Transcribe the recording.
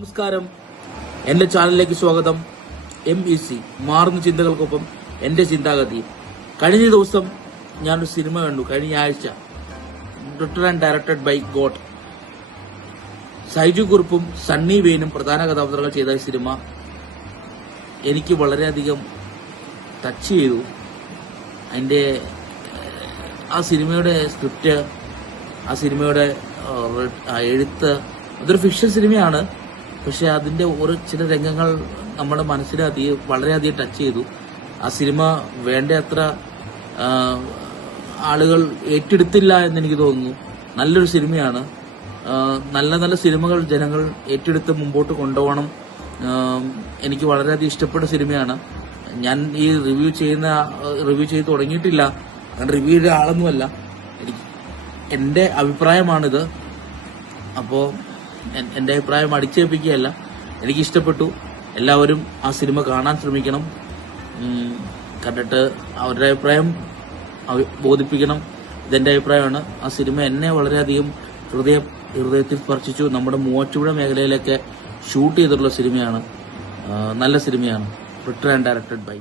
നമസ്കാരം, എന്റെ ചാനലിലേക്ക് സ്വാഗതം. MEC മാറുന്ന ചിന്തകൾക്കൊപ്പം എന്റെ ചിന്താഗതി. കഴിഞ്ഞ ദിവസം ഞാനൊരു സിനിമ കണ്ടു. കഴിഞ്ഞ ആഴ്ച written and directed by God. Saiju കുറുപ്പും സണ്ണി വെയിനും പ്രധാന കഥാപാത്രങ്ങൾ ചെയ്ത സിനിമ എനിക്ക് വളരെയധികം ടച്ച് ചെയ്തു. അതിന്റെ ആ സിനിമയുടെ സ്ക്രിപ്റ്റ്, ആ സിനിമയുടെ എഴുത്ത്, അതൊരു ഫിക്ഷൻ സിനിമയാണ്. പക്ഷെ അതിന്റെ ചില രംഗങ്ങൾ നമ്മുടെ മനസ്സിനെ വളരെയധികം ടച്ച് ചെയ്തു. ആ സിനിമ വേണ്ടത്ര ആളുകൾ ഏറ്റെടുത്തില്ല എന്ന് എനിക്ക് തോന്നുന്നു. നല്ലൊരു സിനിമയാണ്. നല്ല നല്ല സിനിമകൾ ജനങ്ങൾ ഏറ്റെടുത്ത് മുമ്പോട്ട് കൊണ്ടുപോകണം. എനിക്ക് വളരെയധികം ഇഷ്ടപ്പെട്ട സിനിമയാണ്. ഞാൻ ഈ റിവ്യൂ ചെയ്ത് തുടങ്ങിയിട്ടില്ല. അങ്ങനെ റിവ്യൂയുടെ ആളൊന്നുമല്ല. എന്റെ അഭിപ്രായമാണിത്. അപ്പോൾ എന്റെ അഭിപ്രായം അടിച്ചേൽപ്പിക്കുകയല്ല. എനിക്കിഷ്ടപ്പെട്ടു. എല്ലാവരും ആ സിനിമ കാണാൻ ശ്രമിക്കണം. കണ്ടിട്ട് അവരുടെ അഭിപ്രായം ബോധിപ്പിക്കണം. ഇതെന്റെ അഭിപ്രായമാണ്. ആ സിനിമ എന്നെ വളരെയധികം ഹൃദയത്തിൽ സ്പർശിച്ചു. നമ്മുടെ മൂവാറ്റുപുഴ മേഖലയിലൊക്കെ ഷൂട്ട് ചെയ്തിട്ടുള്ള സിനിമയാണ്. നല്ല സിനിമയാണ്. Written and directed by